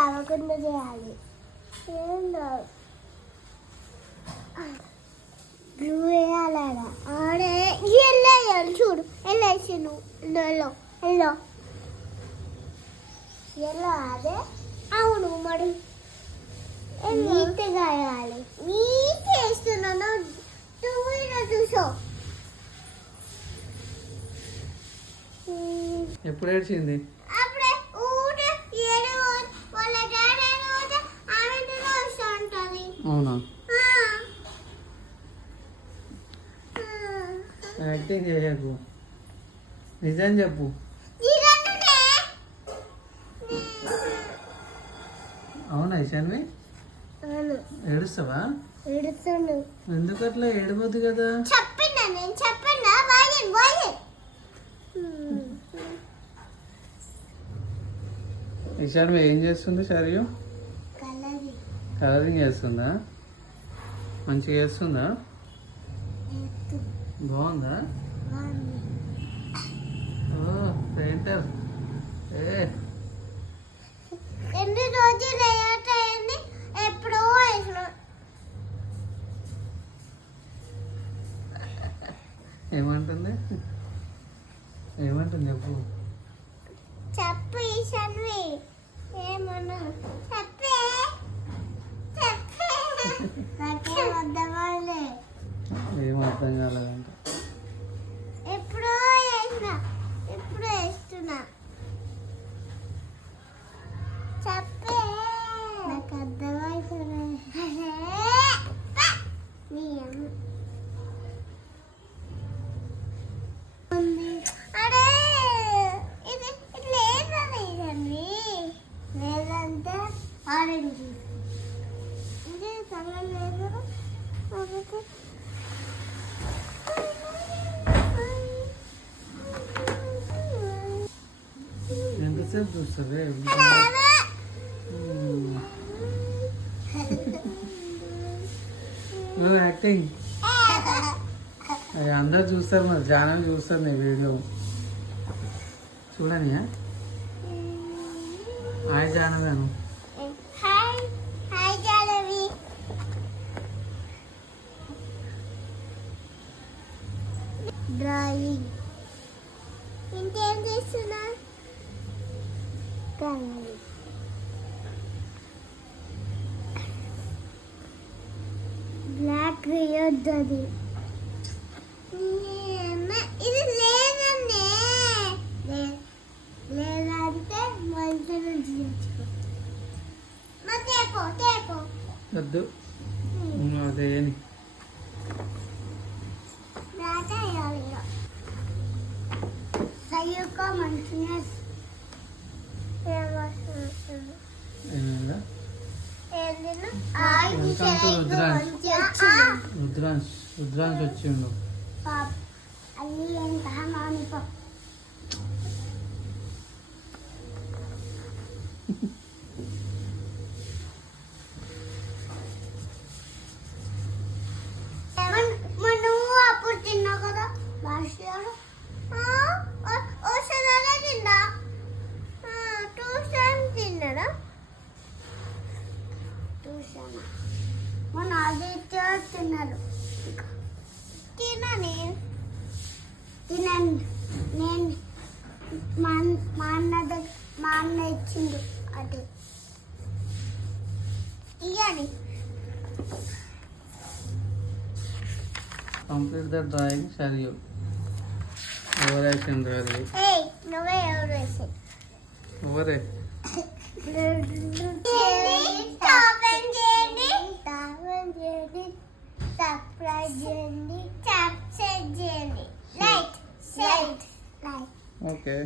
రావకుండా చేయాలి. ఏంటో బ్లూ వేయాలడా ఆడే ఎల్లో వేయాలి. చూడు ఎల్లో వేసాను. ఎల్లో ఎల్లో ఎల్లో అదే అవును. మరి నీట్గా వేయాలి. నీట్ వేస్తున్నాను. నువ్వు చూసో ఎప్పుడు ఏడ్చింది? అప్పుడే ఊట ఏడు వాళ్ళ డాడీ ఊట ఆమెతో వస్తూ ఉంటుంది. అవునా? యాక్టింగ్ చేయకు, నిజం చెప్పు. అవునా ఇషాన్వి? ఏడుస్తావా? ఏడుస్తాను. ఎందుకు అట్లా ఏడవద్దు కదా. చెప్పినా నేను చెప్పినా వాయన్ వాయన్. ఇషాన్వి ఏం చేస్తుంది? షరియు కలరింగ్ చేస్తుందా? మంచిగా చేస్తుందా? బాగుందా? ఓ పెయింటర్. ఎన్ని రోజులు అయ్యాటని ఎప్పుడో వేసిన. ఏమంటుంది? ఏమంటుంది చెప్పు. చెప్పు ఈశాన్వి. ఏమన్నా చెప్పే చెప్పే. నాకేం అర్థం అవ్వలే. ఏం అర్థం కాలేదంట. ఎప్పుడో వేసిన ఎప్పుడో వేస్తున్నా. చెప్పే నాకు అర్థమవుతుంది. అడే ఇది లేదండి. లేదంటే ఆరెంజ్ ఇది సంగం లేదు. ఎంతసేపు చూస్తావే? యాక్టింగ్ అందరు చూస్తారు, మరి ఛానల్ చూస్తారు నీ వీడియో చూడని. హాయ్ జానవేను. Hi hi Jahnavi. డ్రాయింగ్ ఇంకేం చేస్తున్నా? బ్లాక్ వేయొద్దు. ఇది లేదండి. లేదంటే మంచిగా తేపో తేపో వద్దు అదేని బ్లాక్ వేయాలి. సయ్యక మంచిగా రుద్రాంశ్ వచ్చిండు. అది ఎంత నానిపో. నువ్వు అప్పుడు తిన్నావు కదా లాస్ట్ ఇయర్. ఓసారి తిన్నా. 2 times తిన్నాడా? 2 times మొన్న అది తిన్నాడు. తినని తినండి. నేను మా అన్న ఇచ్చిండు అది ఇవ్వండి. కంప్లీట్ ద డ్రాయింగ్ షరియు. Over action drawing. నువ్వే ఎవరు వేసి ఓవరే. సబ్స్క్రైబ్ చేయండి, సబ్స్క్రైబ్ చేయండి, లైక్ చేయండి. ఓకే.